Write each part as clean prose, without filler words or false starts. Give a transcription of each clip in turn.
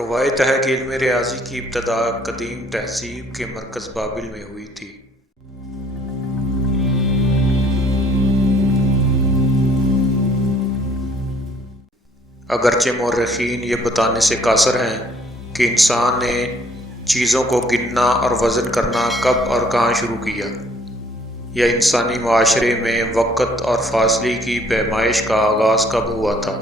روایت ہے کہ علم ریاضی کی ابتدا قدیم تہذیب کے مرکز بابل میں ہوئی تھی۔ اگرچہ مورخین یہ بتانے سے قاصر ہیں کہ انسان نے چیزوں کو گننا اور وزن کرنا کب اور کہاں شروع کیا، یا انسانی معاشرے میں وقت اور فاصلے کی پیمائش کا آغاز کب ہوا تھا،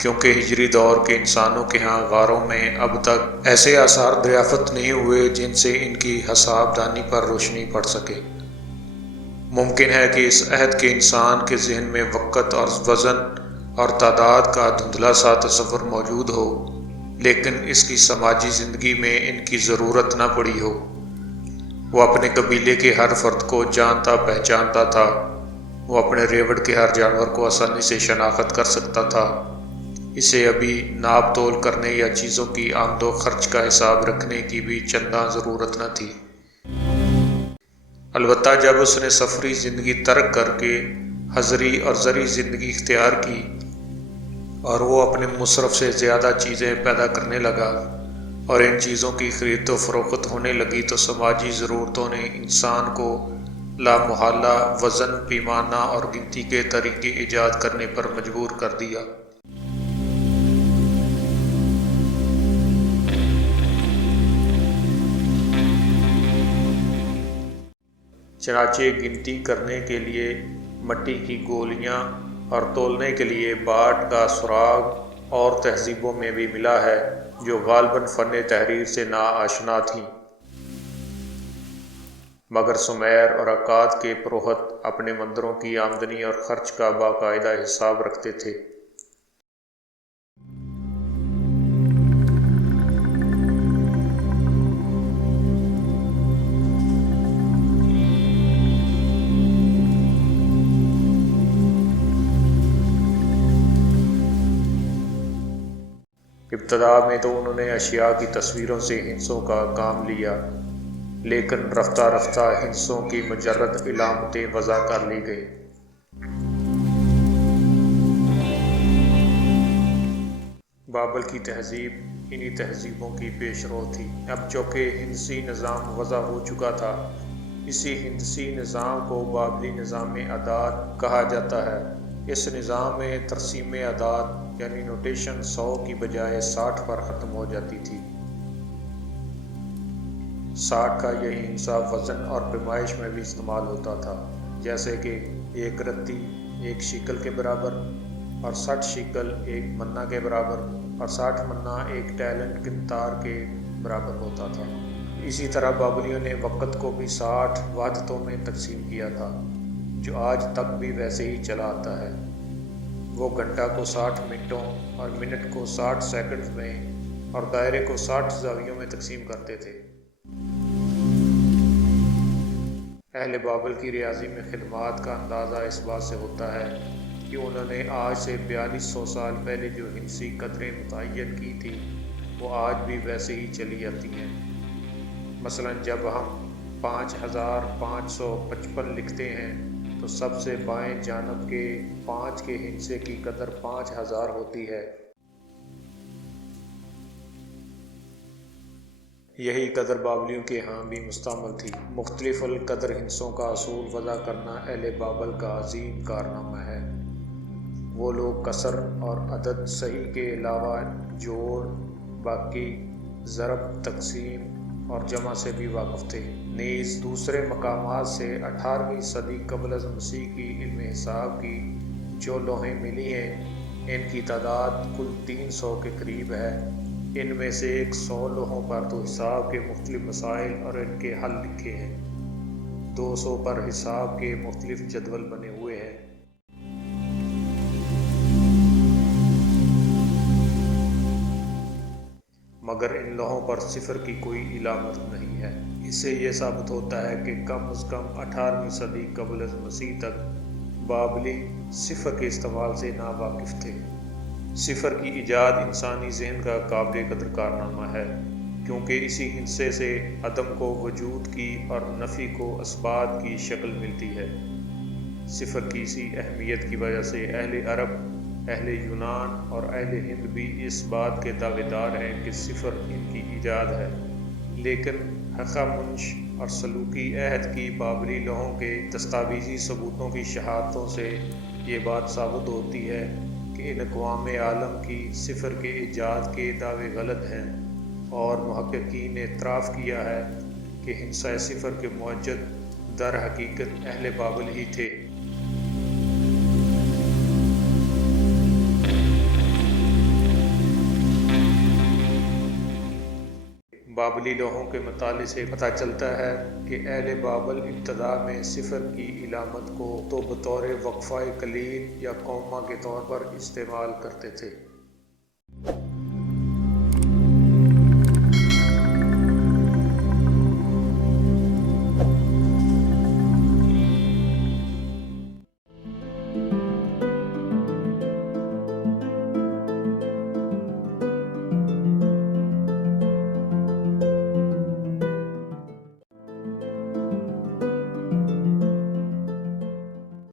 کیونکہ ہجری دور کے انسانوں کے ہاں غاروں میں اب تک ایسے آثار دریافت نہیں ہوئے جن سے ان کی حساب دانی پر روشنی پڑ سکے۔ ممکن ہے کہ اس عہد کے انسان کے ذہن میں وقت اور وزن اور تعداد کا دھندلا سا تصور موجود ہو، لیکن اس کی سماجی زندگی میں ان کی ضرورت نہ پڑی ہو۔ وہ اپنے قبیلے کے ہر فرد کو جانتا پہچانتا تھا، وہ اپنے ریوڑ کے ہر جانور کو آسانی سے شناخت کر سکتا تھا، اسے ابھی ناپ تول کرنے یا چیزوں کی آمد و خرچ کا حساب رکھنے کی بھی چنداں ضرورت نہ تھی۔ البتہ جب اس نے سفری زندگی ترک کر کے حضری اور زرعی زندگی اختیار کی اور وہ اپنے مصرف سے زیادہ چیزیں پیدا کرنے لگا اور ان چیزوں کی خرید و فروخت ہونے لگی، تو سماجی ضرورتوں نے انسان کو لامحالہ وزن، پیمانہ اور گنتی کے طریقے ایجاد کرنے پر مجبور کر دیا۔ چنانچہ گنتی کرنے کے لیے مٹی کی گولیاں اور تولنے کے لیے باٹ کا سراغ اور تہذیبوں میں بھی ملا ہے جو غالباً فن تحریر سے ناآشنا تھیں، مگر سومیر اور اکاد کے پروہت اپنے مندروں کی آمدنی اور خرچ کا باقاعدہ حساب رکھتے تھے۔ ابتدا میں تو انہوں نے اشیاء کی تصویروں سے ہندسوں کا کام لیا، لیکن رفتہ رفتہ ہندسوں کی مجرد علامتیں وضع کر لی گئیں۔ بابل کی تہذیب انہی تہذیبوں کی پیش رو تھی۔ اب چونکہ ہندسی نظام وضع ہو چکا تھا، اسی ہندسی نظام کو بابلی نظام اعداد کہا جاتا ہے۔ اس نظام میں ترسیم اعداد یعنی نوٹیشن 100 کی بجائے 60 پر ختم ہو جاتی تھی۔ 60 کا یہی ہندسہ وزن اور پیمائش میں بھی استعمال ہوتا تھا، جیسے کہ 1 رتی 1 شیکل کے برابر اور 60 شیکل 1 منا کے برابر اور 60 منا 1 ٹیلنٹ قنطار کے برابر ہوتا تھا۔ اسی طرح بابلیوں نے وقت کو بھی 60 وحدتوں میں تقسیم کیا تھا، جو آج تک بھی ویسے ہی چلا آتا ہے۔ وہ گھنٹہ کو 60 منٹوں اور منٹ کو 60 سیکنڈز میں اور دائرے کو 60 زاویوں میں تقسیم کرتے تھے۔ اہل بابل کی ریاضی میں خدمات کا اندازہ اس بات سے ہوتا ہے کہ انہوں نے آج سے 4200 سال پہلے جو ہندسی قدریں متعین کی تھیں وہ آج بھی ویسے ہی چلی آتی ہیں۔ مثلاً جب ہم 5555 لکھتے ہیں تو سب سے بائیں جانب کے 5 کے ہندسے کی قدر 5000 ہوتی ہے۔ یہی قدر بابلیوں کے ہاں بھی مستعمل تھی۔ مختلف القدر ہندسوں کا اصول وضع کرنا اہل بابل کا عظیم کارنامہ ہے۔ وہ لوگ کسر اور عدد صحیح کے علاوہ جوڑ، باقی، ضرب، تقسیم اور جمع سے بھی واقف تھے۔ نیز دوسرے مقامات سے 18ویں صدی قبل از مسیح کی علم حساب کی جو لوحیں ملی ہیں، ان کی تعداد کل 300 کے قریب ہے۔ ان میں سے 100 لوحوں پر تو حساب کے مختلف مسائل اور ان کے حل لکھے ہیں، 200 پر حساب کے مختلف جدول بنے ہوئے ہیں۔ مگر ان لوحوں پر صفر کی کوئی علامت نہیں ہے۔ اس سے یہ ثابت ہوتا ہے کہ کم از کم 18ویں صدی قبل از مسیح تک بابلی صفر کے استعمال سے ناواقف تھے۔ صفر کی ایجاد انسانی ذہن کا قابل قدر کارنامہ ہے، کیونکہ اسی ہندسے سے عدم کو وجود کی اور نفی کو اثبات کی شکل ملتی ہے۔ صفر کی اسی اہمیت کی وجہ سے اہل عرب اہل یونان اور اہل ہند بھی اس بات کے دعوے دار ہیں کہ صفر ان کی ایجاد ہے، لیکن ہخامنش اور سلوکی عہد کی بابلی لوحوں کے دستاویزی ثبوتوں کی شہادتوں سے یہ بات ثابت ہوتی ہے کہ ان اقوام عالم کی صفر کے ایجاد کے دعوے غلط ہیں، اور محققین نے اعتراف کیا ہے کہ ہندسہ صفر کے موجد در حقیقت اہل بابل ہی تھے۔ بابلی لوحوں کے مطالعے سے پتہ چلتا ہے کہ اہل بابل ابتدا میں صفر کی علامت کو تو بطور وقفہ کلیل یا کوما کے طور پر استعمال کرتے تھے۔